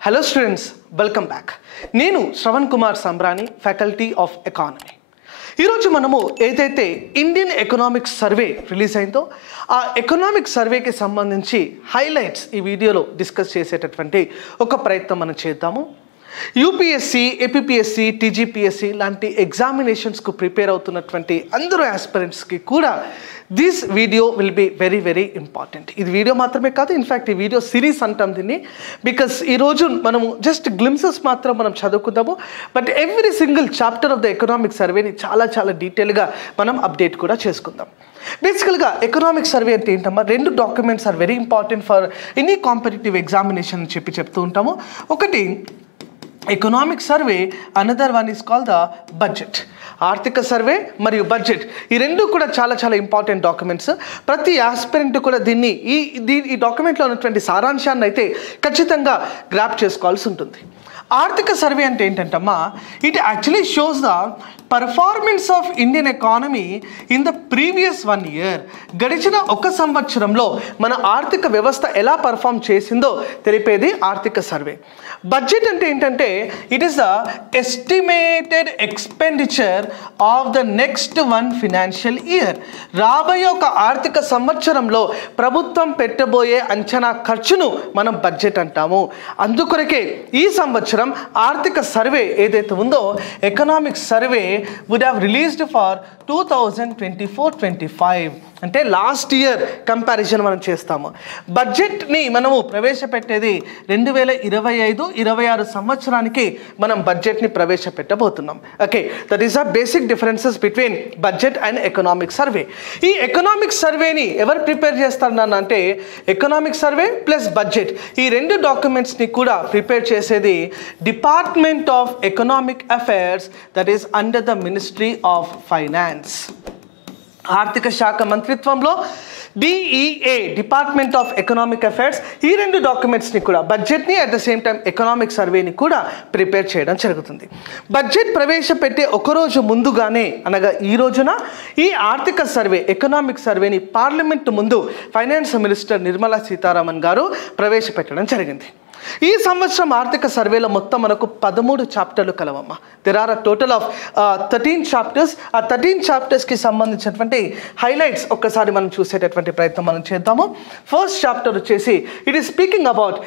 Hello students, welcome back. నేను Shravan Kumar Sambrani, faculty of economy. ఈరోజు మనము ఏదైతే ఇండియన్ ఎకనామిక్ సర్వే రిలీజ్ అయిందో ఆ ఎకనామిక్ సర్వేకి సంబంధించి హైలైట్స్ ఈ వీడియోలో డిస్కస్ చేసేటటువంటి ఒక ప్రయత్నం మనం చేద్దాము. యూపీఎస్సీ, ఏపీపీఎస్సీ, టీజీపీఎస్సీ లాంటి ఎగ్జామినేషన్స్కు ప్రిపేర్ అవుతున్నటువంటి అందరూ ఆస్పిరెంట్స్కి కూడా this video will be very very important. ఇది వీడియో మాత్రమే కాదు, ఇన్ఫ్యాక్ట్ ఈ వీడియో సిరీస్ అంటాం దీన్ని. బికాస్ ఈరోజు మనము జస్ట్ గ్లిమ్సెస్ మాత్రం మనం చదువుకుందాము, but every single chapter of the economic సర్వేని చాలా డీటెయిల్గా మనం అప్డేట్ కూడా చేసుకుందాం. బేసికల్గా ఎకనామిక్ సర్వే అంటే ఏంటమ్మా, రెండు documents are very important for any competitive examination అని చెప్తూ ఉంటాము. ఒకటి economic survey, another one is called the budget. ఆర్థిక సర్వే మరియు బడ్జెట్ ఈ రెండు కూడా చాలా ఇంపార్టెంట్ డాక్యుమెంట్స్. ప్రతి ఆస్పిరెంట్ కూడా ఈ డాక్యుమెంట్లో ఉన్నటువంటి సారాంశాన్ని అయితే ఖచ్చితంగా గ్రాప్ చేసుకోవాల్సి ఉంటుంది. ఆర్థిక సర్వే అంటే ఏంటంటమ్మా, it actually shows the performance of Indian economy in the previous 1 year. గడిచిన ఒక సంవత్సరంలో మన ఆర్థిక వ్యవస్థ ఎలా పర్ఫామ్ చేసిందో తెలిపేది ఆర్థిక సర్వే. బడ్జెట్ అంటే ఏంటంటే it is the estimated expenditure of the next 1 financial year. రాబోయే ఒక ఆర్థిక సంవత్సరంలో ప్రభుత్వం పెట్టబోయే అంచనా ఖర్చును మనం బడ్జెట్ అంటాము. అందుకొరకే ఈ సంవత్సరం ఆర్థిక సర్వే ఏదైతే ఉందో economic survey would have released for 2024-25 అంటే లాస్ట్ ఇయర్ కంపారిజన్ మనం చేస్తాము. బడ్జెట్ని మనము ప్రవేశపెట్టేది 2025-26 సంవత్సరానికి మనం బడ్జెట్ని ప్రవేశపెట్టబోతున్నాం. Okay, that is the basic differences between budget and economic survey. ఈ ఎకనామిక్ సర్వేని ఎవరు ప్రిపేర్ చేస్తారన్న అంటే ఎకనామిక్ సర్వే ప్లస్ బడ్జెట్ ఈ రెండు డాక్యుమెంట్స్ని కూడా ప్రిపేర్ చేసేది department of economic affairs, that is under the ministry of finance. ఆర్థిక శాఖ మంత్రిత్వంలో DEA, department of economic affairs ఈ రెండు డాక్యుమెంట్స్ని కూడా బడ్జెట్ని at the same time economic సర్వేని కూడా ప్రిపేర్ చేయడం జరుగుతుంది. బడ్జెట్ ప్రవేశపెట్టే ఒకరోజు ముందుగానే అనగా ఈ రోజున ఈ ఆర్థిక సర్వే ఎకనామిక్ సర్వేని పార్లమెంట్ ముందు ఫైనాన్స్ మినిస్టర్ నిర్మలా సీతారామన్ గారు ప్రవేశపెట్టడం జరిగింది. ఈ సంవత్సరం ఆర్థిక సర్వేలో మొత్తం మనకు 13 చాప్టర్లు కలవమ్మా. There are a total of 13 chapters. ఆ 13 చాప్టర్స్కి సంబంధించినటువంటి హైలైట్స్ ఒక్కసారి మనం చూసేటటువంటి ప్రయత్నం మనం చేద్దాము. ఫస్ట్ చాప్టర్ వచ్చేసి it is speaking about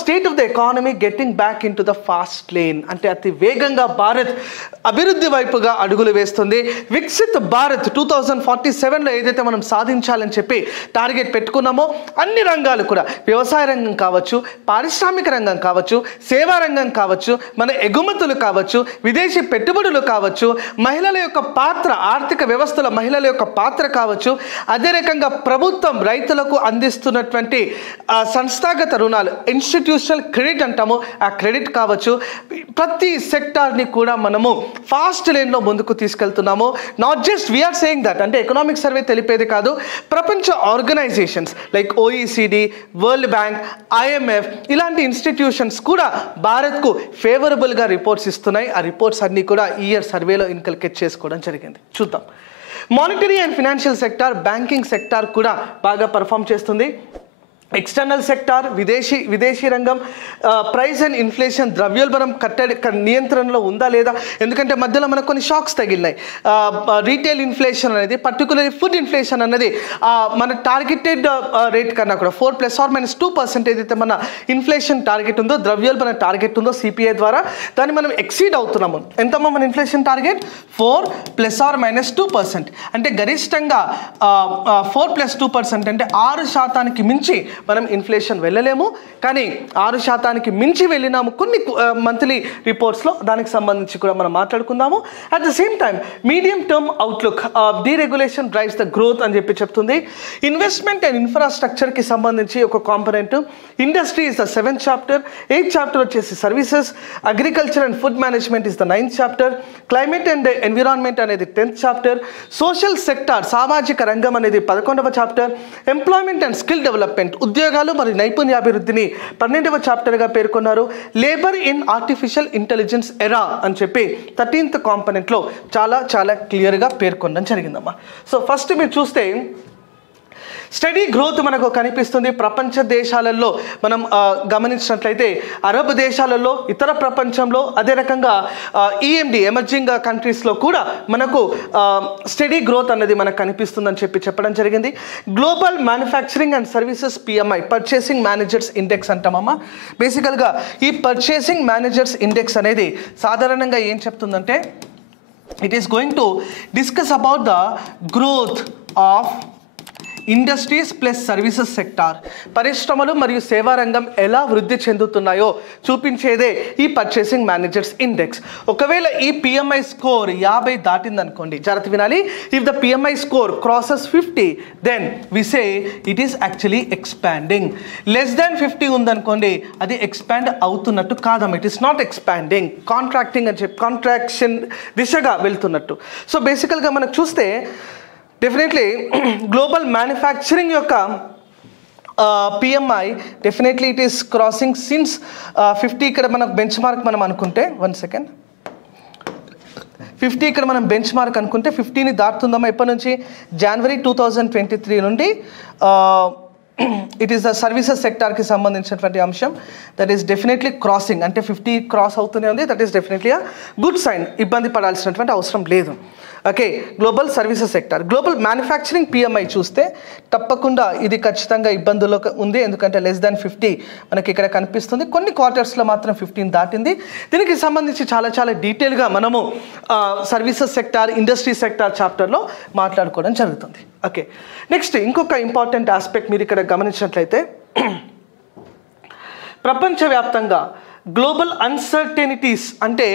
state of the economy getting back in to the fast lane. అంటే అతి వేగంగా భారత్ అభివృద్ధి వైపుగా అడుగులు వేస్తుంది. వికసిత్ భారత్ 2047లో ఏదైతే మనం సాధించాలని చెప్పి టార్గెట్ పెట్టుకున్నామో అన్ని రంగాలు కూడా, వ్యవసాయ రంగం కావచ్చు, పారిశ్రామిక రంగం కావచ్చు, సేవా రంగం కావచ్చు, మన ఎగుమతులు కావచ్చు, విదేశీ పెట్టుబడులు కావచ్చు, మహిళల యొక్క పాత్ర, ఆర్థిక వ్యవస్థలో మహిళల యొక్క పాత్ర కావచ్చు, అదే రకంగా ప్రభుత్వం రైతులకు అందిస్తున్నటువంటి సంస్థాగత రుణాలు, ఇన్స్టిట్యూషనల్ క్రెడిట్ అంటాము, ఆ క్రెడిట్ కావచ్చు, ప్రతి సెక్టార్ని కూడా మనము ఫాస్ట్ లేన్లో ముందుకు తీసుకెళ్తున్నాము. Not just we're saying that, అంటే ఎకనామిక్ సర్వే తెలిపేది కాదు, ప్రపంచ organisations like OECD, world bank, IMF ఇలాంటి ఇన్స్టిట్యూషన్స్ కూడా భారత్కు ఫేవరబుల్గా రిపోర్ట్స్ ఇస్తున్నాయి. ఆ రిపోర్ట్స్ అన్నీ కూడా ఈ ఇయర్ సర్వేలో ఇన్కల్కేట్ చేసుకోవడం జరిగింది. చూద్దాం. Monetary and financial sector, banking sector కూడా బాగా పర్ఫామ్ చేస్తుంది. ఎక్స్టర్నల్ సెక్టార్, విదేశీ రంగం, ప్రైస్ అండ్ ఇన్ఫ్లేషన్, ద్రవ్యోల్బణం నియంత్రణలో ఉందా లేదా, ఎందుకంటే మధ్యలో మనకు కొన్ని షాక్స్ తగిలినాయి. రీటైల్ ఇన్ఫ్లేషన్ అనేది, పర్టికులర్లీ ఫుడ్ ఇన్ఫ్లేషన్ అనేది మన టార్గెటెడ్ రేట్ కన్నా కూడా 4 ± 2% ఏదైతే మన ఇన్ఫ్లేషన్ టార్గెట్ ఉందో, ద్రవ్యోల్బణ టార్గెట్ ఉందో సిపిఐ ద్వారా, దాన్ని మనం ఎక్సీడ్ అవుతున్నాము. ఎంతమ్మా మన ఇన్ఫ్లేషన్ టార్గెట్? 4 ± 2%. అంటే గరిష్టంగా 4 + 2% అంటే 6% మించి మనం ఇన్ఫ్లేషన్ వెళ్ళలేము. కానీ 6% మించి వెళ్ళినాము కొన్ని మంత్లీ రిపోర్ట్స్లో. దానికి సంబంధించి కూడా మనం మాట్లాడుకుందాము. At the same time medium term outlook, deregulation drives the growth అని చెప్తుంది. ఇన్వెస్ట్మెంట్ అండ్ ఇన్ఫ్రాస్ట్రక్చర్కి సంబంధించి ఒక component. Industry is the 7th chapter. 8th chapter వచ్చేసి services. Agriculture and food management is the 9th chapter. Climate and environment అనేది 10th chapter. Social sector, సామాజిక రంగం అనేది 11వ chapter. Employment and skill development, ఉద్యోగాలు మరియు నైపుణ్యాభివృద్ధిని 12వ చాప్టర్గా పేర్కొన్నారు. లేబర్ ఇన్ ఆర్టిఫిషియల్ ఇంటెలిజెన్స్ ఎరా అని చెప్పి 13th కాంపొనెంట్లో చాలా క్లియర్గా పేర్కొనడం జరిగిందమ్మా. సో ఫస్ట్ మీరు చూస్తే స్టడీ గ్రోత్ మనకు కనిపిస్తుంది. ప్రపంచ దేశాలలో మనం గమనించినట్లయితే అరబ్ దేశాలలో, ఇతర ప్రపంచంలో, అదే రకంగా ఈఎండి ఎమర్జింగ్ కంట్రీస్లో కూడా మనకు స్టడీ గ్రోత్ అనేది మనకు కనిపిస్తుందని చెప్పడం జరిగింది. Global manufacturing and services PMI, purchasing managers index అంటామమ్మా. బేసికల్గా ఈ పర్చేసింగ్ మేనేజర్స్ ఇండెక్స్ అనేది సాధారణంగా ఏం చెప్తుందంటే, it is going to discuss about the growth of industries plus services sector, పరిశ్రమలు మరియు సేవా రంగం ఎలా వృద్ధి చెందుతున్నాయో చూపించేదే ఈ పర్చేసింగ్ మేనేజర్స్ ఇండెక్స్. ఒకవేళ ఈ పిఎంఐ స్కోర్ 50 దాటిందనుకోండి, జాగ్రత్త వినాలి, if the PMI score crosses 50 then we say it is actually expanding. Less than 50 ఉందనుకోండి, అది ఎక్స్పాండ్ అవుతున్నట్టు కాదమ్మా, it is not expanding, contracting అని చెప్పి కాంట్రాక్షన్ దిశగా వెళ్తున్నట్టు. సో బేసికల్గా మనకు చూస్తే డెఫినెట్లీ గ్లోబల్ మ్యానుఫ్యాక్చరింగ్ యొక్క PMI definitely it is crossing since 50. ఇక్కడ మనకు బెంచ్ మార్క్ మనం అనుకుంటే 1 సెకండ్ 50 ఇక్కడ మనం బెంచ్ మార్క్ అనుకుంటే 50ని దాటుతుందమ్మా. ఎప్పటి నుంచి? జనవరి 2023 నుండి ఇట్ ఈస్ ద సర్వీసెస్ సెక్టార్కి సంబంధించినటువంటి అంశం. దట్ ఈస్ డెఫినెట్లీ క్రాసింగ్, అంటే 50 క్రాస్ అవుతూనే ఉంది. That is definitely a good sign, ఇబ్బంది పడాల్సినటువంటి అవసరం లేదు. Okay, global services sector. Global manufacturing PMI చూస్తే తప్పకుండా ఇది ఖచ్చితంగా ఇబ్బందుల్లో ఉంది, ఎందుకంటే లెస్ దాన్ 50 మనకి ఇక్కడ కనిపిస్తుంది. కొన్ని క్వార్టర్స్లో మాత్రం 15 దాటింది. దీనికి సంబంధించి చాలా డీటెయిల్గా మనము సర్వీసెస్ సెక్టార్, ఇండస్ట్రీ సెక్టార్ చాప్టర్లో మాట్లాడుకోవడం జరుగుతుంది. ఓకే, నెక్స్ట్ ఇంకొక ఇంపార్టెంట్ ఆస్పెక్ట్ మీరు ఇక్కడ గమనించినట్లయితే, ప్రపంచవ్యాప్తంగా గ్లోబల్ అన్సర్టెనిటీస్ అంటే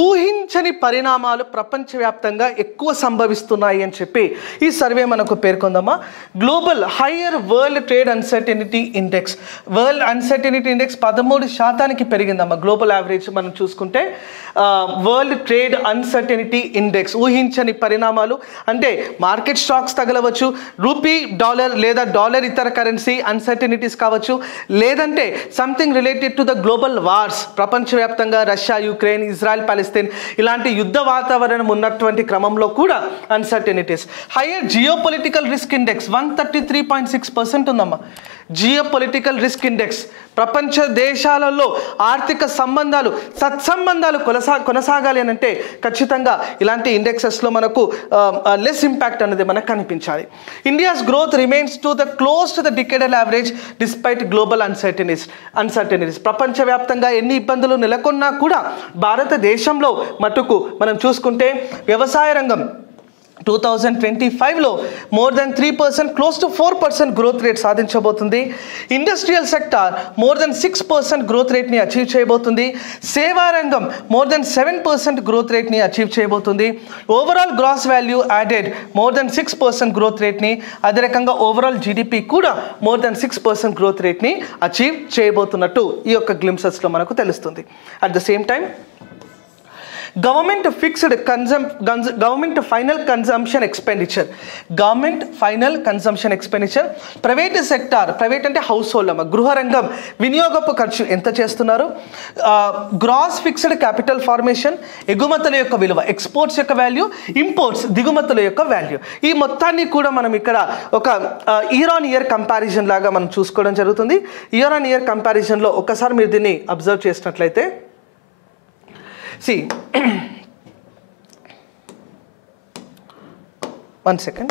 ఊహించని పరిణామాలు ప్రపంచవ్యాప్తంగా ఎక్కువ సంభవిస్తున్నాయి అని చెప్పి ఈ సర్వే మనకు పేర్కొందమ్మా. Global higher world trade uncertainty index, world uncertainty index 13% పెరిగిందమ్మా. గ్లోబల్ యావరేజ్ మనం చూసుకుంటే వరల్డ్ ట్రేడ్ అన్సర్టెనిటీ ఇండెక్స్, ఊహించని పరిణామాలు అంటే మార్కెట్ స్టాక్స్ తగలవచ్చు, రూపీ, డాలర్ లేదా డాలర్ ఇతర కరెన్సీ అన్సర్టెనిటీస్ కావచ్చు, లేదంటే something related to the global wars, ప్రపంచవ్యాప్తంగా రష్యా, యుక్రెయిన్, ఇజ్రాయెల్, పాలస్తీన్ ఇలాంటి యుద్ధ వాతావరణం ఉన్నటువంటి క్రమంలో కూడా uncertainties. Higher geopolitical risk index 133.6% ఉందమ్మా. జియోపొలిటికల్ రిస్క్ ఇండెక్స్, ప్రపంచ దేశాలలో ఆర్థిక సంబంధాలు, సత్సంబంధాలు కొనసాగాలి అని అంటే ఖచ్చితంగా ఇలాంటి ఇండెక్సెస్లో మనకు లెస్ ఇంపాక్ట్ అనేది మనకు కనిపించాలి. India's growth remains to the close to the decadal average despite global uncertainties. ప్రపంచవ్యాప్తంగా ఎన్ని ఇబ్బందులు నెలకొన్నా కూడా భారతదేశంలో మటుకు మనం చూసుకుంటే వ్యవసాయ రంగం 2025లో more than 3%, close to 4% growth rate సాధించబోతుంది. Industrial sector more than 6% growth రేట్ని అచీవ్ చేయబోతుంది. సేవా రంగం మోర్ దెన్ 7% గ్రోత్ రేట్ని అచీవ్ చేయబోతుంది. Overall gross value added more than 6% growth రేట్ని, అదే రకంగా ఓవరాల్ జీడిపి కూడా మోర్ దెన్ 6% గ్రోత్ రేట్ని అచీవ్ చేయబోతున్నట్టు ఈ యొక్క గ్లింప్సెస్లో మనకు తెలుస్తుంది. At the same time government final consumption expenditure, private sector, private అంటే హౌస్ హోల్డ్ అమ్మ, గృహ రంగం వినియోగపు ఖర్చు ఎంత చేస్తున్నారు, గ్రాస్ ఫిక్స్డ్ క్యాపిటల్ ఫార్మేషన్, ఎగుమతుల యొక్క విలువ, ఎక్స్పోర్ట్స్ యొక్క వాల్యూ, ఇంపోర్ట్స్ దిగుమతుల యొక్క వాల్యూ, ఈ మొత్తాన్ని కూడా మనం ఇక్కడ ఒక ఇయర్ ఆన్ ఇయర్ కంపారిజన్ లాగా మనం చూసుకోవడం జరుగుతుంది. ఇయర్ ఆన్ ఇయర్ కంపారిజన్లో ఒకసారి మీరు దీన్ని అబ్జర్వ్ చేసినట్లయితే, see 1 second,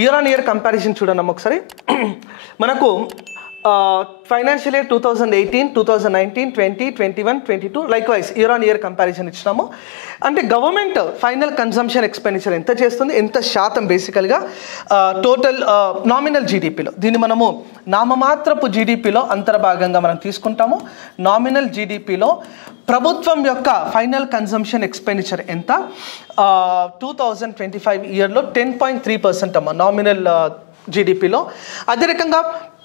year on year comparison చూడండి ఒకసారి. మనకు financial year 2018, 2019, 20, 21, 22 like wise year on year comparison ఇచ్చినాము. అంటే గవర్నమెంట్ ఫైనల్ కన్సంప్షన్ ఎక్స్పెండిచర్ ఎంత చేస్తుంది, ఎంత శాతం బేసికల్గా టోటల్ నామినల్ జీడిపిలో, దీన్ని మనము నామమాత్రపు జీడిపిలో అంతర్భాగంగా మనం తీసుకుంటాము. నామినల్ జీడిపిలో ప్రభుత్వం యొక్క ఫైనల్ కన్సంప్షన్ ఎక్స్పెండిచర్ ఎంత, 2025 ఇయర్లో 10.3% అమ్మ నామినల్ జీడిపిలో. అదే రకంగా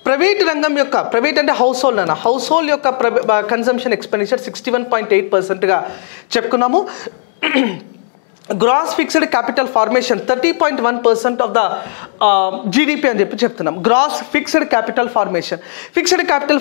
ప్రైవేట్ రంగం యొక్క, ప్రైవేట్ అంటే హౌస్ హోల్డ్ యొక్క కన్సంప్షన్ ఎక్స్పెండిచర్ 61.8%గా చెప్పుకున్నాము. Gross fixed capital formation 30.1% of the GDP అని చెప్పి చెప్తున్నాం. గ్రాస్ ఫిక్స్డ్ క్యాపిటల్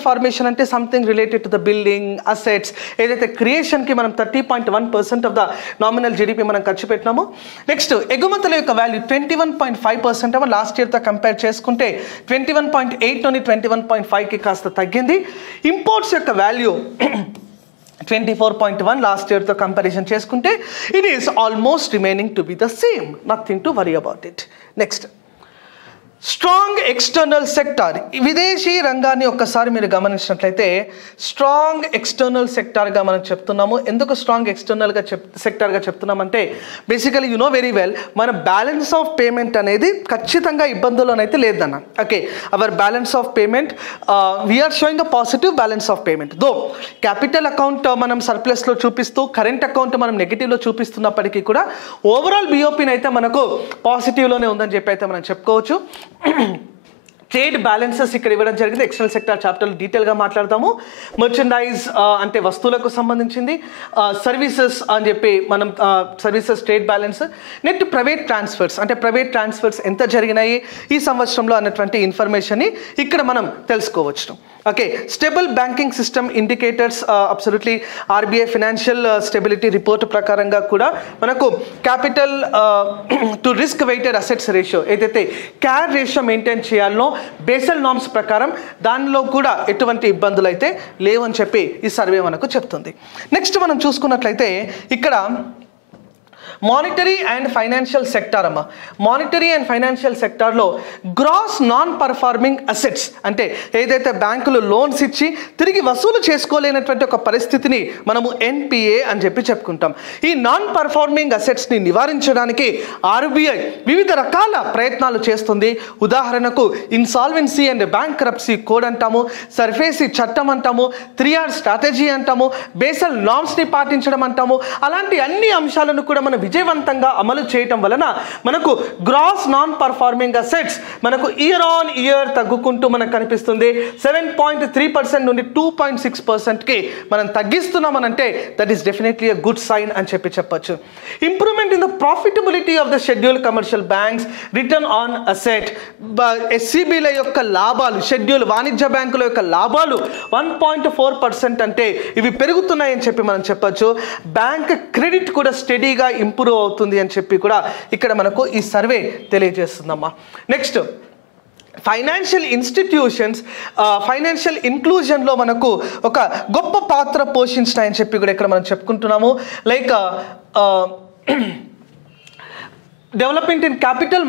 ఫార్మేషన్ అంటే something related to the building assets, ఏదైతే క్రియేషన్కి మనం 30.1% ఆఫ్ ద నామినల్ జీడిపి మనం ఖర్చు పెట్టినాము. నెక్స్ట్ ఎగుమతుల యొక్క వాల్యూ 21.5% లాస్ట్ ఇయర్తో కంపేర్ చేసుకుంటే 21.8 నుండి 21.5కి కాస్త తగ్గింది. ఇంపోర్ట్స్ యొక్క వాల్యూ 24.1 లాస్ట్ ఇయర్తో కంపారిజన్ చేసుకుంటే it is almost remaining to be the same, nothing to worry about it. Next strong external sector, విదేశీ రంగాన్ని ఒక్కసారి మీరు గమనించినట్లయితే స్ట్రాంగ్ ఎక్స్టర్నల్ సెక్టార్గా మనం చెప్తున్నాము. ఎందుకు స్ట్రాంగ్ ఎక్స్టర్నల్గా సెక్టార్గా చెప్తున్నామంటే basically you know very well మన బ్యాలెన్స్ ఆఫ్ పేమెంట్ అనేది ఖచ్చితంగా ఇబ్బందుల్లోనైతే లేదన్న. Okay, our balance of payment we're showing a positive balance of payment. Though capital account మనం సర్ప్లస్లో చూపిస్తూ కరెంట్ అకౌంట్ మనం నెగిటివ్లో చూపిస్తున్నప్పటికీ కూడా ఓవరాల్ బిఓపిని అయితే మనకు పాజిటివ్లోనే ఉందని చెప్పి అయితే మనం చెప్పుకోవచ్చు. ట్రేడ్ బ్యాలెన్సెస్ ఇక్కడ ఇవ్వడం జరిగింది. ఎక్స్టర్నల్ సెక్టార్ చాప్టర్లో డీటెయిల్గా మాట్లాడతాము. మర్చెండైజ్ అంటే వస్తువులకు సంబంధించింది, సర్వీసెస్ అని చెప్పి మనం services trade balance, net private transfers అంటే ప్రైవేట్ ట్రాన్స్ఫర్స్ ఎంత జరిగినాయి ఈ సంవత్సరంలో అన్నటువంటి ఇన్ఫర్మేషన్ని ఇక్కడ మనం తెలుసుకోవచ్చు. Okay, stable banking system indicators absolutely RBI financial stability report ప్రకారంగా కూడా మనకు capital to risk weighted assets ratio ఏదైతే క్యార్ రేషియో మెయింటైన్ చేయాలనో బేసల్ నార్మ్స్ ప్రకారం దానిలో కూడా ఎటువంటి ఇబ్బందులు అయితే లేవని చెప్పి ఈ సర్వే మనకు చెప్తుంది. నెక్స్ట్ మనం చూసుకున్నట్లయితే ఇక్కడ మానిటరీ అండ్ ఫైనాన్షియల్ సెక్టార్ అమ్మ. మానిటరీ అండ్ ఫైనాన్షియల్ సెక్టార్లో గ్రాస్ నాన్ పర్ఫార్మింగ్ అసెట్స్ అంటే ఏదైతే బ్యాంకులు లోన్స్ ఇచ్చి తిరిగి వసూలు చేసుకోలేనటువంటి ఒక పరిస్థితిని మనము ఎన్పిఏ అని చెప్పి చెప్పుకుంటాం. ఈ నాన్ పర్ఫార్మింగ్ అసెట్స్ని నివారించడానికి ఆర్బీఐ వివిధ రకాల ప్రయత్నాలు చేస్తుంది. ఉదాహరణకు ఇన్సాల్వెన్సీ అండ్ బ్యాంక్రప్సీ కోడ్ అంటాము, సర్ఫేసీ చట్టం అంటాము, 3R స్ట్రాటజీ అంటాము, బేసల్ నార్మ్స్ని పాటించడం అంటాము. అలాంటి అన్ని అంశాలను కూడా మనం విజయవంతంగా అమలు చేయటం వలన మనకు గ్రాస్ నాన్ పర్ఫార్మింగ్ అసెట్స్ మనకు ఇయర్ ఆన్ ఇయర్ తగ్గుకుంటూ మనకు కనిపిస్తుంది. 7.3% నుండి 2.6%కి మనం తగ్గిస్తున్నామనంటే that is definitely a good sign అని చెప్పొచ్చు. Improvement in the profitability of the schedule commercial banks, return on asset, ఎస్సీబీల యొక్క లాభాలు, షెడ్యూల్ వాణిజ్య బ్యాంకుల యొక్క లాభాలు 1.4% అంటే ఇవి పెరుగుతున్నాయని చెప్పి మనం చెప్పొచ్చు. బ్యాంక్ క్రెడిట్ కూడా స్టడీగా ఇంప్రూవ్ అవుతుంది అని చెప్పి కూడా ఇక్కడ మనకు ఈ సర్వే తెలియజేస్తుందమ్మా. నెక్స్ట్ ఫైనాన్షియల్ ఇన్స్టిట్యూషన్స్ ఫైనాన్షియల్ ఇంక్లూజన్లో మనకు ఒక గొప్ప పాత్ర పోషించినాయని చెప్పి కూడా ఇక్కడ మనం చెప్పుకుంటున్నాము. Like development in capital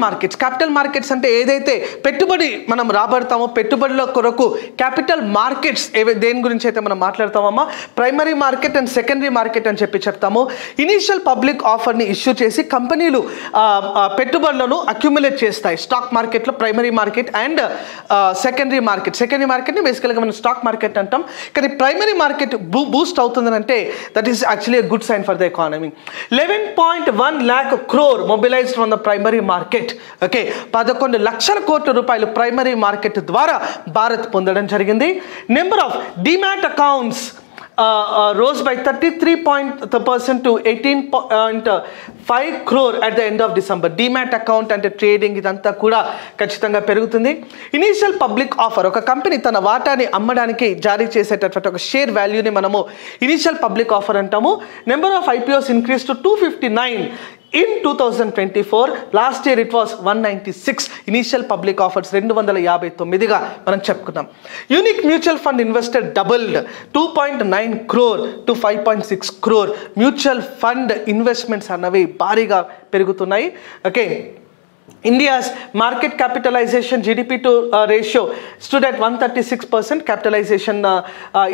markets అంటే ఏదైతే పెట్టుబడి మనం రాబడతామో పెట్టుబడుల కొరకు క్యాపిటల్ మార్కెట్స్ దేని గురించి అయితే మనం మాట్లాడతామమ్మా, primary market and secondary market అని చెప్పి చెప్తాము. ఇనీషియల్ పబ్లిక్ ఆఫర్ని ఇష్యూ చేసి కంపెనీలు పెట్టుబడులను అక్యుములేట్ చేస్తాయి. స్టాక్ మార్కెట్లో ప్రైమరీ మార్కెట్ అండ్ సెకండరీ మార్కెట్ని బేసికల్గా మనం స్టాక్ మార్కెట్ అంటాం. కానీ ప్రైమరీ మార్కెట్ బూస్ట్ అవుతుందని అంటే that is actually a good sign for the economy. 11.1 lakh crore mobilize from the primary market. Okay, 11 లక్షల కోట్ల రూపాయలు ప్రైమరీ మార్కెట్ ద్వారా భారత్ పొందడం జరిగింది. Number of demat accounts rose by 33% to 18.5 crore at the end of December. Demat account అంటే trading ఇదంతా కూడా ఖచ్చితంగా పెరుగుతుంది. ఇనీషియల్ పబ్లిక్ ఆఫర్, ఒక కంపెనీ తన వాటాని అమ్మడానికి జారీ చేసేటటువంటి ఒక షేర్ వాల్యూని మనము ఇనీషియల్ పబ్లిక్ ఆఫర్ అంటాము. Number of IPOs increase to 259 in 2024. Last year it was 196. Initial public offers 259గా మనం చెప్పుకున్నాం. Unique mutual fund investor doubled 2.9 crore to 5.6 crore. Mutual fund investments అన్నవి భారీగా పెరుగుతున్నాయి. Okay, India's market capitalization GDP to ratio stood at 136%. Capitalization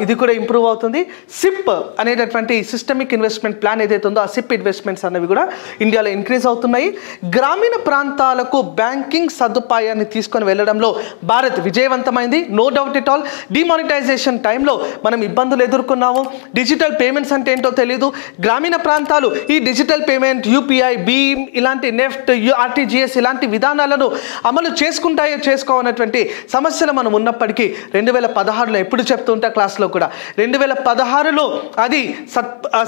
ఇది కూడా improve అవుతుంది. SIP అనేటటువంటి సిస్టమిక్ ఇన్వెస్ట్మెంట్ ప్లాన్ ఏదైతే ఉందో ఆ సిప్ ఇన్వెస్ట్మెంట్స్ అనేవి కూడా ఇండియాలో ఇంక్రీజ్ అవుతున్నాయి. గ్రామీణ ప్రాంతాలకు బ్యాంకింగ్ సదుపాయాన్ని తీసుకొని వెళ్ళడంలో భారత్ విజయవంతమైంది, no doubt at all. Demonetization టైంలో మనం ఇబ్బందులు ఎదుర్కొన్నాము. డిజిటల్ పేమెంట్స్ అంటే ఏంటో తెలియదు. గ్రామీణ ప్రాంతాలు ఈ డిజిటల్ పేమెంట్, యూపీఐ, భీమ్, ఇలాంటి నెఫ్ట్, ఆర్టీజీఎస్ ఇలాంటి విధానాలను అమలు చేసుకుంటాయో చేసుకోనటువంటి సమస్యలు మనం ఉన్నప్పటికీ 2016లో ఎప్పుడు చెప్తుంటా క్లాస్లో కూడా 2016లో అది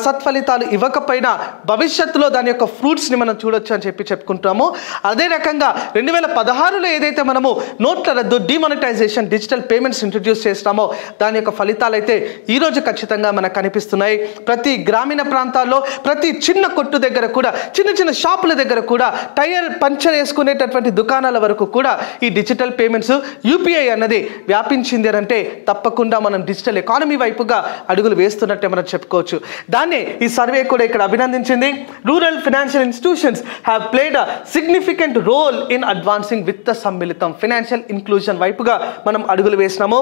సత్ఫలితాలు ఇవ్వకపోయినా భవిష్యత్తులో దాని యొక్క ఫ్రూట్స్ని మనం చూడొచ్చు అని చెప్పుకుంటాము. అదే రకంగా 2016లో ఏదైతే మనము నోట్ల రద్దు, డిమానిటైజేషన్, డిజిటల్ పేమెంట్స్ ఇంట్రడ్యూస్ చేస్తామో దాని యొక్క ఫలితాలు అయితే ఈరోజు ఖచ్చితంగా మనకు కనిపిస్తున్నాయి. ప్రతి గ్రామీణ ప్రాంతాల్లో ప్రతి చిన్న కొట్టు దగ్గర కూడా, చిన్న చిన్న షాపుల దగ్గర కూడా, టైర్ పంచర్ వేసుకునేటటువంటి దుకాణాల వరకు కూడా ఈ డిజిటల్ పేమెంట్స్ యూపీఐ అన్నది వ్యాపించింది అంటే తప్పకుండా మనం డిజిటల్ ఎకానమీ వైపుగా అడుగులు వేస్తున్నట్టే మనం చెప్పుకోవచ్చు. దాన్ని ఈ సర్వే కూడా ఇక్కడ అభినందించింది. Rural financial institutions have played a significant role in advancing with the సమ్మిళితం ఫైనాన్షియల్ ఇంక్లూజన్ వైపుగా మనం అడుగులు వేసినాము.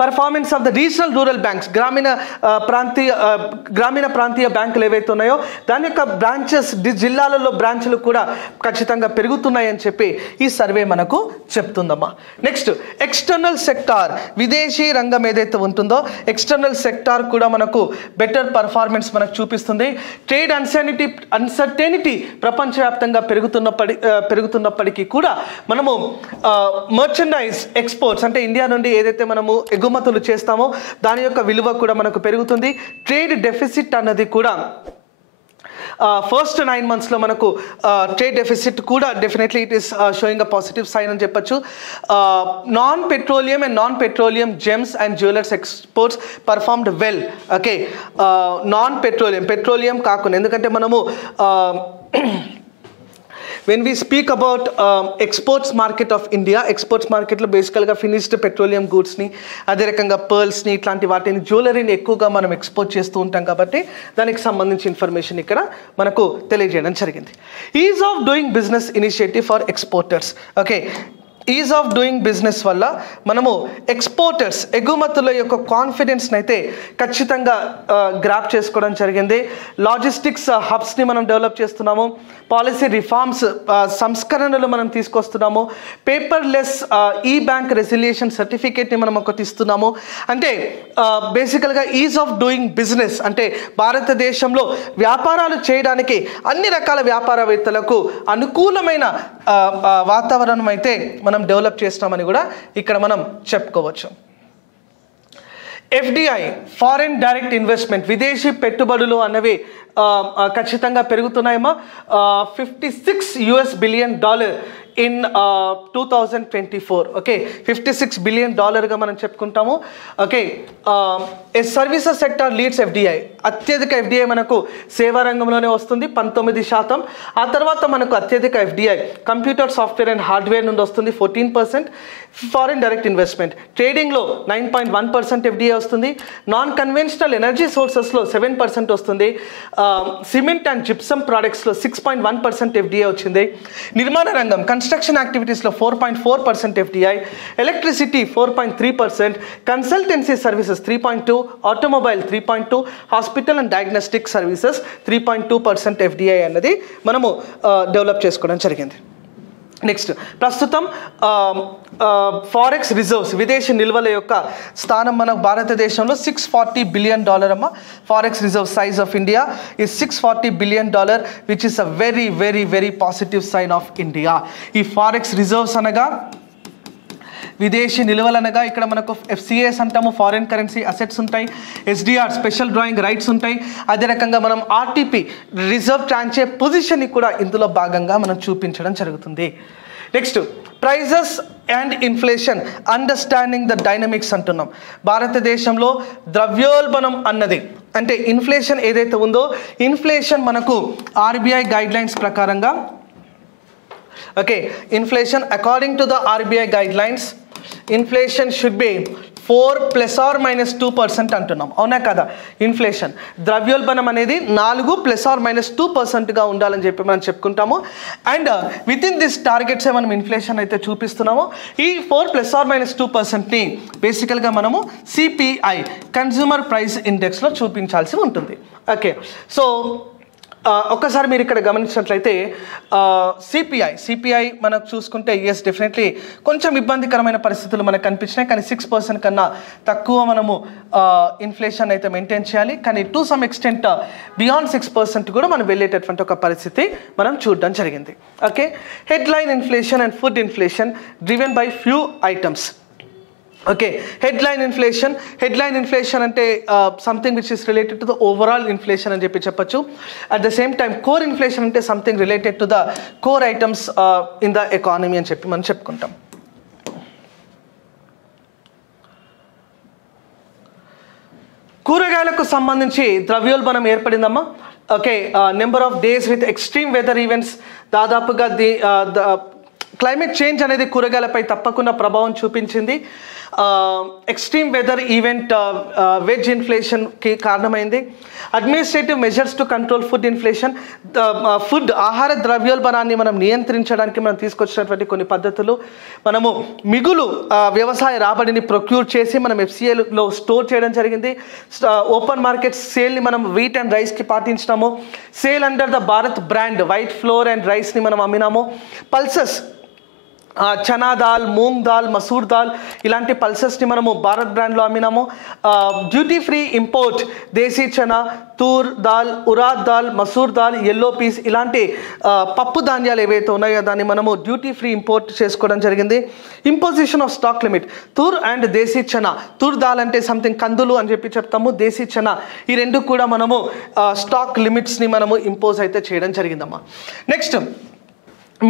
Performance of the regional rural banks, గ్రామీణ ప్రాంతీయ బ్యాంకులు ఏవైతే ఉన్నాయో దాని యొక్క బ్రాంచెస్, జిల్లాలలో బ్రాంచ్లు కూడా ఖచ్చితంగా పెరుగుతున్నాయని చెప్పి ఈ సర్వే మనకు చెప్తుందమ్మా. నెక్స్ట్ ఎక్స్టర్నల్ సెక్టార్, విదేశీ రంగం ఏదైతే ఉంటుందో ఎక్స్టర్నల్ సెక్టార్ కూడా మనకు బెటర్ పర్ఫార్మెన్స్ మనకు చూపిస్తుంది. ట్రేడ్ అన్సర్టెనిటీ ప్రపంచవ్యాప్తంగా పెరుగుతున్నప్పటికీ కూడా మనము మర్చెండైజ్ ఎక్స్పోర్ట్స్ అంటే ఇండియా నుండి ఏదైతే మనము ఎగుమతులు చేస్తామో దాని యొక్క విలువ కూడా మనకు పెరుగుతుంది. ట్రేడ్ డెఫిసిట్ అన్నది కూడా ఫస్ట్ 9 monthsలో మనకు ట్రేడ్ డెఫిసిట్ కూడా definitely it is showing a positive sign అని చెప్పచ్చు. Non petroleum gems and jewellers exports performed well. Okay, non petroleum కాకుండా, ఎందుకంటే మనము when we speak about exports market of India, exports market లో బేసికల్గా ఫినిష్డ్ పెట్రోలియం గూడ్స్ని, అదే రకంగా పర్ల్స్ని, ఇట్లాంటి వాటిని, జ్యువెలరీని ఎక్కువగా మనం ఎక్స్పోర్ట్ చేస్తూ ఉంటాం కాబట్టి దానికి సంబంధించి ఇన్ఫర్మేషన్ ఇక్కడ మనకు తెలియజేయడం జరిగింది. Is of doing business initiative for exporters. Okay, is of doing business వల్ల మనము ఎక్స్పోర్టర్స్, ఎగుమతుల యొక్క కాన్ఫిడెన్స్ని అయితే ఖచ్చితంగా గ్రాప్ చేసుకోవడం జరిగింది. లాజిస్టిక్స్ హబ్స్ని మనం డెవలప్ చేస్తున్నాము. పాలసీ రిఫార్మ్స్, సంస్కరణలు మనం తీసుకొస్తున్నాము. పేపర్లెస్ ఈ బ్యాంక్ రెసిలియేషన్ సర్టిఫికేట్ని మనం ఒకటి ఇస్తున్నాము. అంటే బేసికల్గా ఈజ్ ఆఫ్ డూయింగ్ బిజినెస్ అంటే భారతదేశంలో వ్యాపారాలు చేయడానికి అన్ని రకాల వ్యాపారవేత్తలకు అనుకూలమైన వాతావరణం అయితే మనం డెవలప్ చేస్తామని కూడా ఇక్కడ మనం చెప్పుకోవచ్చు. ఎఫ్డిఐ, ఫారెన్ డైరెక్ట్ ఇన్వెస్ట్మెంట్, విదేశీ పెట్టుబడులు అన్నవి ఖచ్చితంగా పెరుగుతున్నాయమ్మా. $56 billion in 2024. ఓకే, $56 billion మనం చెప్పుకుంటాము. Okay, services sector leads FDI. అత్యధిక ఎఫ్డిఐ మనకు సేవా రంగంలోనే వస్తుంది 19%. ఆ తర్వాత మనకు అత్యధిక FDI computer, software and hardware నుండి వస్తుంది 14%. ఫారిన్ డైరెక్ట్ ఇన్వెస్ట్మెంట్ ట్రేడింగ్లో 9.1% ఎఫ్డిఐ వస్తుంది. నాన్ కన్వెన్షనల్ ఎనర్జీ సోర్సెస్లో 7% వస్తుంది. సిమెంట్ అండ్ జిప్సమ్ ప్రోడక్ట్స్లో 6.1% ఎఫ్డిఐ వచ్చింది. నిర్మాణ రంగం, కన్స్ట్రక్షన్ యాక్టివిటీస్లో 4.4% FDI. Electricity 4.3%. Consultancy services 3.2%. Automobile 3.2%. Hospital and diagnostic services 3.2% FDI అన్నది మనము డెవలప్ చేసుకోవడం జరిగింది. నెక్స్ట్, ప్రస్తుతం ఫారెక్స్ రిజర్వ్స్, విదేశీ నిల్వల యొక్క స్థానం మన భారతదేశంలో $640 billion అమ్మ. Forex reserve size of India is $640 billion, which is a very very very positive sign of India. ఈ ఫారెక్స్ రిజర్వ్స్ అనగా విదేశీ నిల్వలు అనగా ఇక్కడ మనకు ఎఫ్సిఎస్ అంటాము, ఫారిన్ కరెన్సీ అసెట్స్ ఉంటాయి. ఎస్డిఆర్, స్పెషల్ డ్రాయింగ్ రైట్స్ ఉంటాయి. అదే రకంగా మనం ఆర్టీపీ, రిజర్వ్ ట్రాన్చే పొజిషన్ని కూడా ఇందులో భాగంగా మనం చూపించడం జరుగుతుంది. Next, prices and inflation, understanding the dynamics అంటున్నాం. భారతదేశంలో ద్రవ్యోల్బణం అన్నది అంటే ఇన్ఫ్లేషన్ ఏదైతే ఉందో, ఇన్ఫ్లేషన్ మనకు ఆర్బీఐ గైడ్లైన్స్ ప్రకారంగా, okay, inflation according to the RBI guidelines, inflation should be 4 ± 2% అంటున్నాం. అవునా కదా? ఇన్ఫ్లేషన్, ద్రవ్యోల్బణం అనేది 4 ± 2%గా ఉండాలని చెప్పి మనం చెప్పుకుంటాము. అండ్ విత్ ఇన్ దిస్ టార్గెట్సే మనం ఇన్ఫ్లేషన్ అయితే చూపిస్తున్నాము. ఈ 4 ± 2%ని బేసికల్గా మనము సిపిఐ, కన్జ్యూమర్ ప్రైస్ ఇండెక్స్లో చూపించాల్సి ఉంటుంది. ఓకే, సో ఒక్కసారి మీరు ఇక్కడ గమనించినట్లయితే సిపిఐ మనకు చూసుకుంటే ఎస్ డెఫినెట్లీ కొంచెం ఇబ్బందికరమైన పరిస్థితులు మనకు కనిపించినాయి, కానీ 6% కన్నా తక్కువ మనము ఇన్ఫ్లేషన్ అయితే మెయింటైన్ చేయాలి. కానీ టు సమ్ ఎక్స్టెంట్ బియాండ్ 6% కూడా మనం వెళ్ళేటటువంటి ఒక పరిస్థితి మనం చూడడం జరిగింది. Okay, headline inflation and food inflation driven by few items. Okay, headline inflation అంటే something which is related to the overall inflation అని చెప్పొచ్చు. At the same time core inflation అంటే something related to the core items in the economy అని చెప్పి మనం చెప్పుకుంటాం. కూరగాయలకు సంబంధించి ద్రవ్యోల్బణం ఏర్పడిందమ్మా. Okay, number of days with extreme weather events, దాదాపుగా క్లైమేట్ చేంజ్ అనేది కూరగాయలపై తప్పకుండా ప్రభావం చూపించింది. ఎక్స్ట్రీమ్ వెదర్ ఈవెంట్ వెజ్ ఇన్ఫ్లేషన్కి కారణమైంది. Administrative measures to control food inflation, ఆహార ద్రవ్యోల్బణాన్ని మనం నియంత్రించడానికి మనం తీసుకొచ్చినటువంటి కొన్ని పద్ధతులు. మనము మిగులు వ్యవసాయ రాబడిని ప్రొక్యూర్ చేసి మనం FCAలో స్టోర్ చేయడం జరిగింది. ఓపెన్ మార్కెట్ సేల్ని మనం వీట్ అండ్ రైస్కి పాటించినాము. Sale under the Bharat brand white flour and రైస్ని మనం అమ్మినాము. పల్సెస్ చనా దాల్, మూంగ్ దాల్, మసూర్ దాల్ ఇలాంటి పల్సెస్ని మనము భారత్ బ్రాండ్లో అమ్మినాము. Duty free import desi chana, toor dal, urad dal, masoor dal, yellow peas ఇలాంటి పప్పు ధాన్యాలు ఏవైతే ఉన్నాయో దాన్ని మనము డ్యూటీ ఫ్రీ ఇంపోర్ట్ చేసుకోవడం జరిగింది. Imposition of stock limit, toor and desi chana, toor dal అంటే సంథింగ్ కందులు అని చెప్పి చెప్తాము, దేశీ చనా ఈ రెండు కూడా మనము స్టాక్ లిమిట్స్ని మనము ఇంపోజ్ అయితే చేయడం జరిగిందమ్మా. Next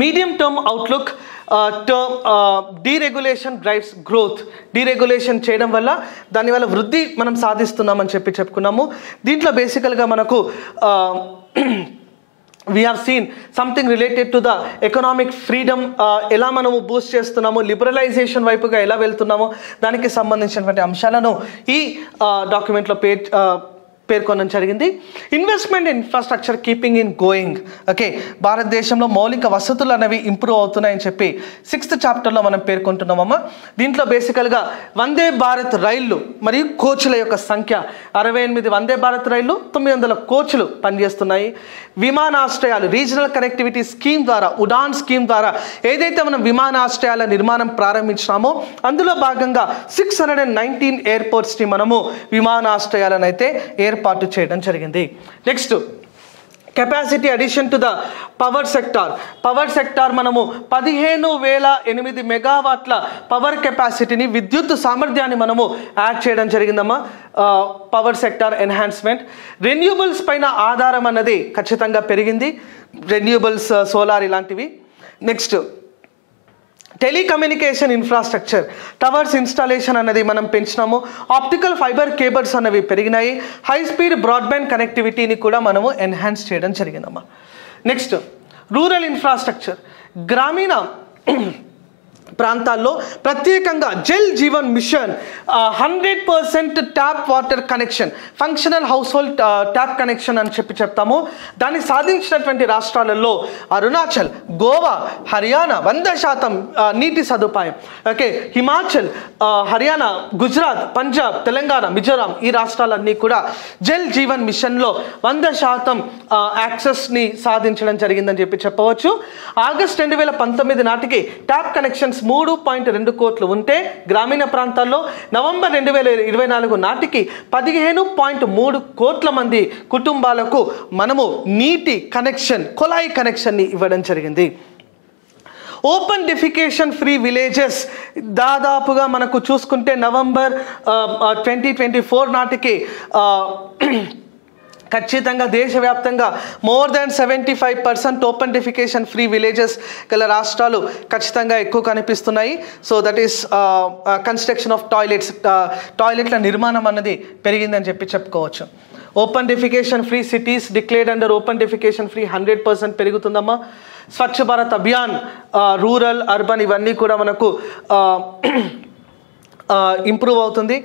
medium term outlook, deregulation drives growth. Deregulation చేయడం వల్ల దానివల్ల వృద్ధి మనం సాధిస్తున్నామని చెప్పుకున్నాము. దీంట్లో బేసికల్గా మనకు we have seen something related to the economic freedom, ఎలా మనము బూస్ట్ చేస్తున్నాము, లిబరలైజేషన్ వైపుగా ఎలా వెళ్తున్నామో దానికి సంబంధించినటువంటి అంశాలను ఈ డాక్యుమెంట్లో పేర్కొనడం జరిగింది. Investment infrastructure keeping in going. Okay, భారతదేశంలో మౌలిక వసతులు అనేవి ఇంప్రూవ్ అవుతున్నాయని చెప్పి 6th చాప్టర్లో మనం పేర్కొంటున్నామమ్మా. దీంట్లో బేసికల్గా వందే భారత్ రైళ్లు మరియు కోచ్ల యొక్క సంఖ్య 68 వందే భారత్ రైళ్లు, 900 కోచ్లు పనిచేస్తున్నాయి. విమానాశ్రయాలు రీజనల్ కనెక్టివిటీ స్కీమ్ ద్వారా, ఉడాన్ స్కీమ్ ద్వారా ఏదైతే మనం విమానాశ్రయాల నిర్మాణం ప్రారంభించినామో అందులో భాగంగా 619 ఎయిర్పోర్ట్స్ని మనము విమానాశ్రయాలను అయితే ఏర్పాటు చేయడం జరిగింది. Next capacity addition to the power sector మనము 15,008 మెగావాట్ల పవర్ కెపాసిటీని, విద్యుత్ సామర్థ్యాన్ని మనము యాడ్ చేయడం జరిగిందమ్మా. Power sector enhancement. రెన్యూబుల్స్ పైన ఆధారం అన్నది ఖచ్చితంగా పెరిగింది, రెన్యూబుల్స్, సోలార్ ఇలాంటివి. Next telecommunication infrastructure, towers installation అనేది మనం పెంచినాము. ఆప్టికల్ ఫైబర్ కేబుల్స్ అనేవి పెరిగినాయి. హై స్పీడ్ బ్రాడ్బ్యాండ్ కనెక్టివిటీని కూడా మనము ఎన్హాన్స్ చేయడం జరిగిందమ్మా. నెక్స్ట్ రూరల్ ఇన్ఫ్రాస్ట్రక్చర్, గ్రామీణ ప్రాంతాల్లో ప్రత్యేకంగా Jal Jeevan Mission 100% tap water connection, functional household tap connection అని చెప్తాము. దాన్ని సాధించినటువంటి రాష్ట్రాలలో అరుణాచల్, గోవా, హర్యానా 100% నీటి సదుపాయం. ఓకే, హిమాచల్, హర్యానా, గుజరాత్, పంజాబ్, తెలంగాణ, మిజోరాం ఈ రాష్ట్రాలన్నీ కూడా జల్ జీవన్ మిషన్లో 100% యాక్సెస్ని సాధించడం జరిగిందని చెప్పవచ్చు. ఆగస్ట్ 2019 నాటికి ట్యాప్ కనెక్షన్స్ 3.2 కోట్లు ఉంటే గ్రామీణ ప్రాంతాల్లో నవంబర్ 2024 నాటికి 15.3 కోట్ల మంది కుటుంబాలకు మనము నీటి కనెక్షన్, కొలాయి కనెక్షన్ని ఇవ్వడం జరిగింది. ఓపెన్ డెఫికేషన్ ఫ్రీ విలేజెస్ దాదాపుగా మనకు చూసుకుంటే నవంబర్ 2024 నాటికి ఖచ్చితంగా దేశవ్యాప్తంగా more than 75% open defecation free villages గల రాష్ట్రాలు ఖచ్చితంగా ఎక్కువ కనిపిస్తున్నాయి. So that is construction of టాయిలెట్ల నిర్మాణం అన్నది పెరిగిందని చెప్పుకోవచ్చు. Open defecation free cities declared under open defecation free 100% పెరుగుతుందమ్మా. స్వచ్ఛ భారత్ అభియాన్, రూరల్, అర్బన్ ఇవన్నీ కూడా మనకు ఇంప్రూవ్ అవుతుంది.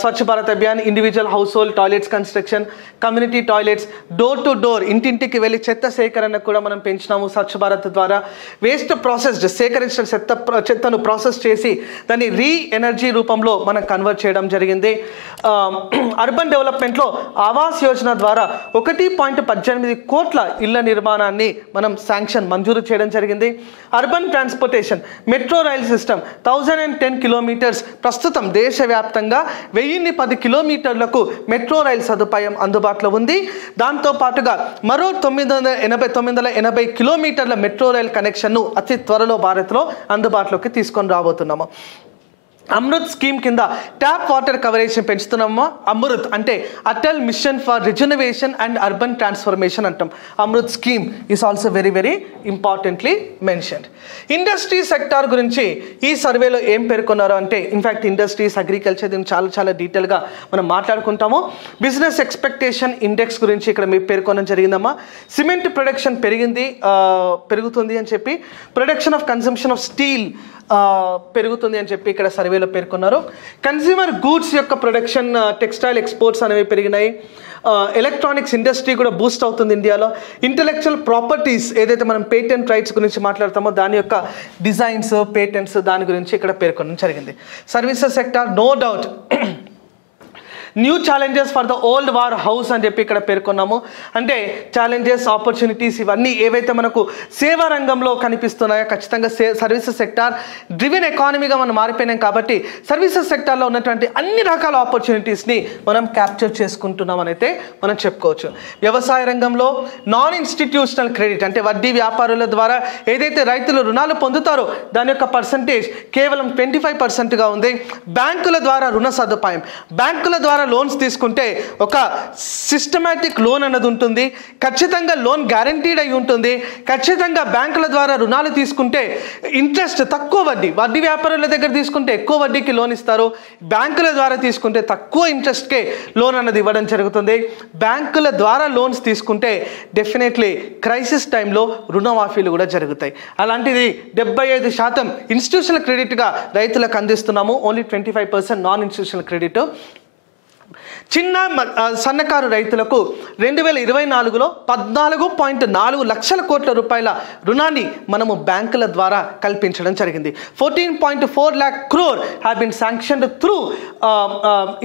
Swachh Bharat Abhiyan, individual household toilets construction, community toilets, door to door ఇంటింటికి వెళ్ళి చెత్త సేకరణ కూడా మనం పెంచినాము స్వచ్ఛ భారత్ ద్వారా. వేస్ట్ ప్రాసెస్డ్, సేకరించిన చెత్తను ప్రాసెస్ చేసి దాన్ని ఎనర్జీ రూపంలో మనం కన్వర్ట్ చేయడం జరిగింది. అర్బన్ డెవలప్మెంట్లో ఆవాస్ యోజన ద్వారా 1.18 కోట్ల ఇళ్ల నిర్మాణాన్ని మనం మంజూరు చేయడం జరిగింది. Urban transportation, metro rail system 1010 kilometres, ప్రస్తుతం దేశవ్యాప్తంగా 1010 కిలోమీటర్లకు మెట్రో రైల్ సదుపాయం అందుబాటులో ఉంది. దాంతో పాటుగా మరో 980 కిలోమీటర్ల మెట్రో రైల్ కనెక్షన్ను అతి త్వరలో భారత్లో అందుబాటులోకి తీసుకొని రాబోతున్నాము. అమృత్ స్కీమ్ కింద ట్యాప్ వాటర్ కవరేజ్ పెంచుతున్నామా. అమృత్ అంటే Atal mission for regeneration and urban transformation అంటాం. Amrut scheme is also very very importantly mentioned. Industry sector గురించి ఈ సర్వేలో ఏం పేర్కొన్నారు అంటే, ఇన్ఫ్యాక్ట్ ఇండస్ట్రీస్, అగ్రికల్చర్ దీన్ని చాలా డీటెయిల్గా మనం మాట్లాడుకుంటాము. బిజినెస్ ఎక్స్పెక్టేషన్ ఇండెక్స్ గురించి ఇక్కడ మీరు పేర్కొనడం జరిగిందమ్మా. సిమెంట్ ప్రొడక్షన్ పెరుగుతుంది అని చెప్పి, production of consumption of steel పెరుగుతుంది అని చెప్పి ఇక్కడ సర్వేలో పేర్కొన్నారు. కన్స్యూమర్ గూడ్స్ యొక్క ప్రొడక్షన్, టెక్స్టైల్ ఎక్స్పోర్ట్స్ అనేవి పెరిగినాయి. ఎలక్ట్రానిక్స్ ఇండస్ట్రీ కూడా బూస్ట్ అవుతుంది ఇండియాలో. ఇంటెలెక్చువల్ ప్రాపర్టీస్, ఏదైతే మనం పేటెంట్ రైట్స్ గురించి మాట్లాడతామో దాని యొక్క డిజైన్స్, పేటెంట్స్, దాని గురించి ఇక్కడ పేర్కొనడం జరిగింది. Services sector no doubt new challenges for the old warhorse అని చెప్పి ఇక్కడ పేర్కొన్నాము. అంటే ఛాలెంజెస్, ఆపర్చునిటీస్ ఇవన్నీ ఏవైతే మనకు సేవా రంగంలో కనిపిస్తున్నాయో ఖచ్చితంగా సర్వీసెస్ సెక్టార్ డ్రివెన్ ఎకానమీగా మనం మారిపోయినాం కాబట్టి సర్వీసెస్ సెక్టార్లో ఉన్నటువంటి అన్ని రకాల ఆపర్చునిటీస్ని మనం క్యాప్చర్ చేసుకుంటున్నాం అని అయితే మనం చెప్పుకోవచ్చు. వ్యవసాయ రంగంలో నాన్ ఇన్స్టిట్యూషనల్ క్రెడిట్ అంటే వడ్డీ వ్యాపారుల ద్వారా ఏదైతే రైతులు రుణాలు పొందుతారో దాని యొక్క పర్సంటేజ్ కేవలం 25%గా ఉంది. బ్యాంకుల ద్వారా రుణ సదుపాయం, బ్యాంకుల ద్వారా లోన్స్ తీసుకుంటే ఒక సిస్టమాటిక్ లోన్ అన్నది ఉంటుంది. ఖచ్చితంగా లోన్ గ్యారంటీడ్ అయి ఉంటుంది. ఖచ్చితంగా బ్యాంకుల ద్వారా రుణాలు తీసుకుంటే ఇంట్రెస్ట్ తక్కువ వడ్డీ వ్యాపారుల దగ్గర తీసుకుంటే ఎక్కువ వడ్డీకి లోన్ ఇస్తారు. బ్యాంకుల ద్వారా తీసుకుంటే తక్కువ ఇంట్రెస్ట్కే లోన్ అన్నది ఇవ్వడం జరుగుతుంది. బ్యాంకుల ద్వారా లోన్స్ తీసుకుంటే డెఫినెట్లీ క్రైసిస్ టైంలో రుణమాఫీలు కూడా జరుగుతాయి. అలాంటిది 75% ఇన్స్టిట్యూషనల్ క్రెడిట్గా రైతులకు అందిస్తున్నాము. Only 25% non institutional credit. చిన్న సన్నకారు రైతులకు 2024లో 14.4 లక్షల కోట్ల రూపాయల రుణాన్ని మనము బ్యాంకుల ద్వారా కల్పించడం జరిగింది. 14.4 lakh crore have been sanctioned through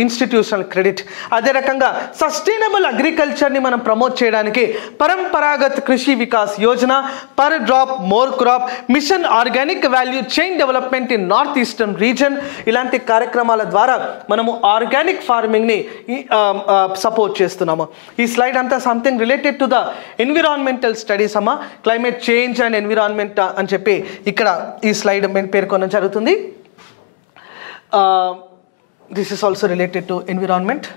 institutional credit. అదే రకంగా సస్టైనబుల్ అగ్రికల్చర్ని మనం ప్రమోట్ చేయడానికి Paramparagat Krishi Vikas Yojana, per drop more crop, mission organic value chain development in north eastern region, ఇలాంటి కార్యక్రమాల ద్వారా మనము ఆర్గానిక్ ఫార్మింగ్ని సపోర్ట్ చేస్తున్నాము. ఈ స్లైడ్ అంతా something related to the environmental studies అమ్మా. క్లైమేట్ చేంజ్ అండ్ ఎన్విరాన్మెంట్ అని చెప్పి ఇక్కడ ఈ స్లైడ్ పేర్కొనడం జరుగుతుంది. This is also related to environment.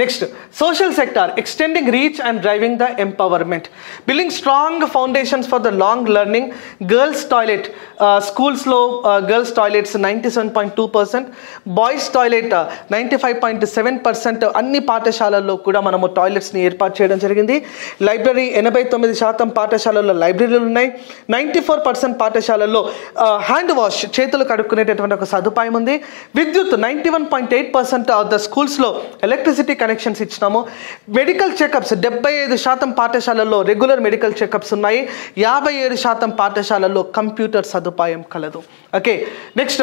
Next, social sector extending reach and driving the empowerment, building strong foundations for the long learning. Girls toilet, స్కూల్స్లో girls toilets 97.2%, boys toilet 95.7%. అన్ని పాఠశాలల్లో కూడా మనము టాయిలెట్స్ని ఏర్పాటు చేయడం జరిగింది. లైబ్రరీ 89% పాఠశాలల్లో లైబ్రరీలు ఉన్నాయి. 94% పాఠశాలల్లో హ్యాండ్ వాష్, చేతులు కడుక్కునేటటువంటి ఒక సదుపాయం ఉంది. విద్యుత్ 91.8% ఆఫ్ ద స్కూల్స్లో ఎలక్ట్రిసిటీ కనెక్షన్స్ ఇచ్చినాము. మెడికల్ చెకప్స్ 75% పాఠశాలల్లో రెగ్యులర్ మెడికల్ చెకప్స్ ఉన్నాయి. 57% పాఠశాలల్లో కంప్యూటర్ సదుపాయం కలదు. Okay, next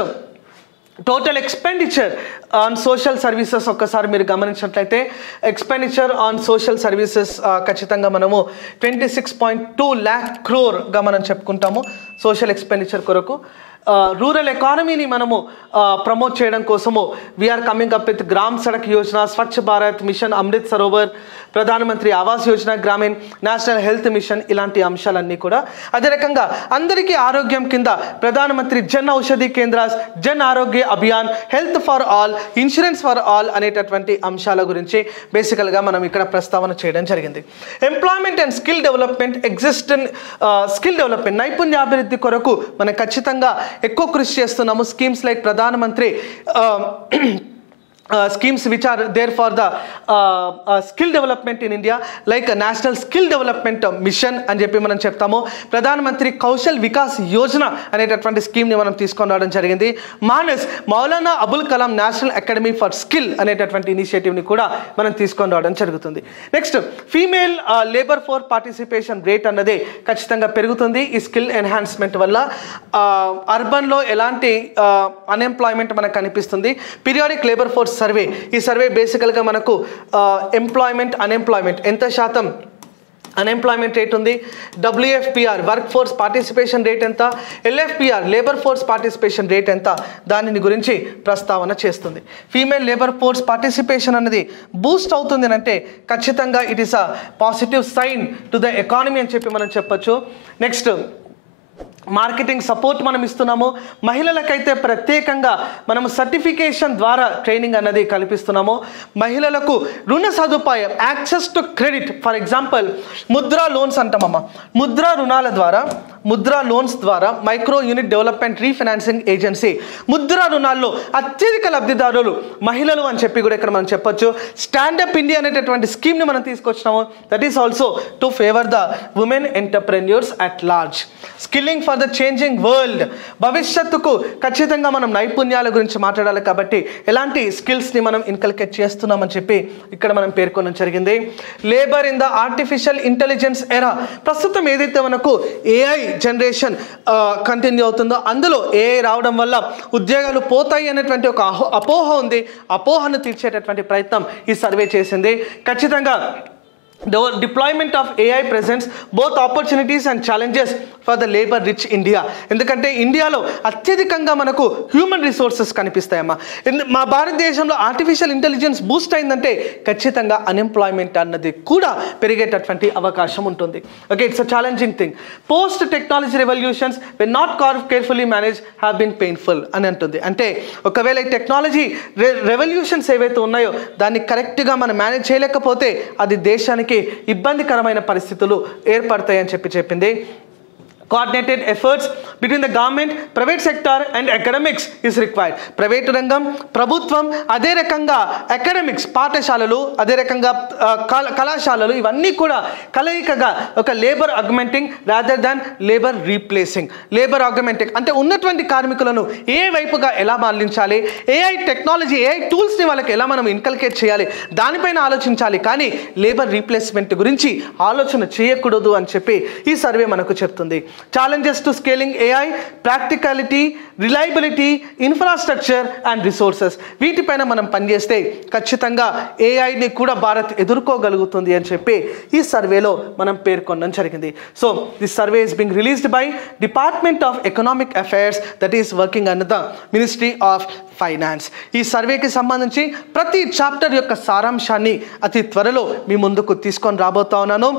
total expenditure on social services ఒక్కసారి మీరు గమనించినట్లయితే ఎక్స్పెండిచర్ ఆన్ సోషల్ సర్వీసెస్ ఖచ్చితంగా మనము 26.2 lakh crore మనం చెప్పుకుంటాము సోషల్ ఎక్స్పెండిచర్ కొరకు. రూరల్ ఎకానమీని మనము ప్రమోట్ చేయడం కోసము we're coming up with Gram Sadak Yojana, Swachh Bharat mission, Amrit Sarovar, Pradhan Mantri Awas Yojana Gramin, national health mission, ఇలాంటి అంశాలన్నీ కూడా. అదే రకంగా అందరికీ ఆరోగ్యం కింద ప్రధానమంత్రి జన్ ఔషధి కేంద్రాస్, జన్ ఆరోగ్య Abhiyan, health for all, insurance for all అనేటటువంటి అంశాల గురించి బేసికల్గా మనం ఇక్కడ ప్రస్తావన చేయడం జరిగింది. Employment and skill development, skill development, నైపుణ్యాభివృద్ధి కొరకు మనం ఖచ్చితంగా ఎక్కువ కృషి చేస్తున్నాము. స్కీమ్స్ లైక్ ప్రధానమంత్రి schemes which are there for the skill development in India, like a national skill development mission అని చెప్పి మనం చెప్తాము. ప్రధాన మంత్రి కౌశల్ వికాస్ యోజన అనేటటువంటి స్కీమ్ని మనం తీసుకొని రావడం జరిగింది. Manas Maulana Abul Kalam national academy for skill అనేటటువంటి ఇనిషియేటివ్ని కూడా మనం తీసుకొని రావడం జరుగుతుంది. Next, female labour force participation rate అన్నది ఖచ్చితంగా పెరుగుతుంది ఈ స్కిల్ ఎన్హాన్స్మెంట్ వల్ల. అర్బన్లో ఎలాంటి అన్ఎంప్లాయ్మెంట్ మనకు కనిపిస్తుంది. పీరియాడిక్ లేబర్ ఫోర్స్ సర్వే, ఈ సర్వే బేసికల్గా మనకు ఎంప్లాయ్మెంట్ అన్ఎంప్లాయ్మెంట్ ఎంత శాతం అన్ఎంప్లాయ్మెంట్ రేట్ ఉంది, WFPR workforce participation rate ఎంత, LFPR labour force participation rate ఎంత, దానిని గురించి ప్రస్తావన చేస్తుంది. ఫీమేల్ లేబర్ ఫోర్స్ పార్టిసిపేషన్ అనేది బూస్ట్ అవుతుంది అంటే ఖచ్చితంగా it is a positive sign to the economy అని చెప్పి మనం చెప్పొచ్చు. నెక్స్ట్, మార్కెటింగ్ సపోర్ట్ మనం ఇస్తున్నాము. మహిళలకైతే ప్రత్యేకంగా మనము సర్టిఫికేషన్ ద్వారా ట్రైనింగ్ అన్నది కల్పిస్తున్నాము. మహిళలకు రుణ సదుపాయం, access to credit, for example Mudra loans అంటామమ్మా. ముద్రా లోన్స్ ద్వారా micro unit development refinancing agency Mudra రుణాల్లో అత్యధిక లబ్ధిదారులు మహిళలు అని చెప్పి కూడా ఇక్కడ మనం చెప్పొచ్చు. స్టాండప్ ఇండియా అనేటటువంటి స్కీమ్ని మనం తీసుకొచ్చినాము. That is also to favour the women entrepreneurs at large. Skilling for the changing world, భవిష్యత్తుకు ఖచ్చితంగా మనం నైపుణ్యాల గురించి మాట్లాడాలి కాబట్టి ఎలాంటి స్కిల్స్ని మనం ఇన్కల్కేట్ చేస్తున్నామని చెప్పి ఇక్కడ మనం పేర్కొనడం జరిగింది. Labour in the artificial intelligence ఎరా, ప్రస్తుతం ఏదైతే మనకు ఏఐ జనరేషన్ కంటిన్యూ అవుతుందో అందులో ఏఐ రావడం వల్ల ఉద్యోగాలు పోతాయి అనేటువంటి ఒక అపోహ ఉంది. అపోహను తీర్చేటటువంటి ప్రయత్నం ఈ సర్వే చేసింది. ఖచ్చితంగా the deployment of AI presents both opportunities and challenges for the labor rich India. ఎందుకంటే ఇండియాలో అత్యధికంగా మనకు హ్యూమన్ రిసోర్సెస్ కనిపిస్తాయమ్మా. మా భారతదేశంలో ఆర్టిఫిషియల్ ఇంటెలిజెన్స్ బూస్ట్ అయిందంటే ఖచ్చితంగా అన్ఎంప్లాయ్మెంట్ అన్నది కూడా పెరిగేటటువంటి అవకాశం ఉంటుంది. Okay, it's a challenging thing. Post technology revolutions when not carefully manage have been painful అని అంటుంది. అంటే ఒకవేళ ఈ టెక్నాలజీ రెవల్యూషన్స్ ఏవైతే ఉన్నాయో దాన్ని కరెక్ట్గా మనం మేనేజ్ చేయలేకపోతే అది దేశానికి ఇబ్బందికరమైన పరిస్థితులు ఏర్పడతాయని చెప్పింది. coordinated efforts between the government, private sector and academics is required. Private రంగం, ప్రభుత్వం, అదే రకంగా అకాడమిక్స్ పాఠశాలలు, అదే రకంగా కళాశాలలు, ఇవన్నీ కూడా కలయికగా ఒక labour augmenting rather than labour replacing. Labour augmenting అంటే ఉన్నటువంటి కార్మికులను ఏ వైపుగా ఎలా మళ్లించాలి, ఏఐ టెక్నాలజీ, ఏఐ టూల్స్ని వాళ్ళకి ఎలా మనం ఇన్కల్కేట్ చేయాలి, దానిపైన ఆలోచించాలి. కానీ లేబర్ రీప్లేస్మెంట్ గురించి ఆలోచన చేయకూడదు అని చెప్పి ఈ సర్వే మనకు చెప్తుంది. Challenges to scaling AI, practicality, reliability, infrastructure and resources, వీటిపైన మనం పనిచేస్తే ఖచ్చితంగా ఏఐని కూడా భారత్ ఎదుర్కోగలుగుతుంది అని చెప్పి ఈ సర్వేలో మనం పేర్కొనడం జరిగింది. So this survey is being released by department of economic affairs that is working under the ministry of finance. ఈ సర్వేకి సంబంధించి ప్రతి చాప్టర్ యొక్క సారాంశాన్ని అతి త్వరలో మీ ముందుకు తీసుకొని రాబోతా ఉన్నాను.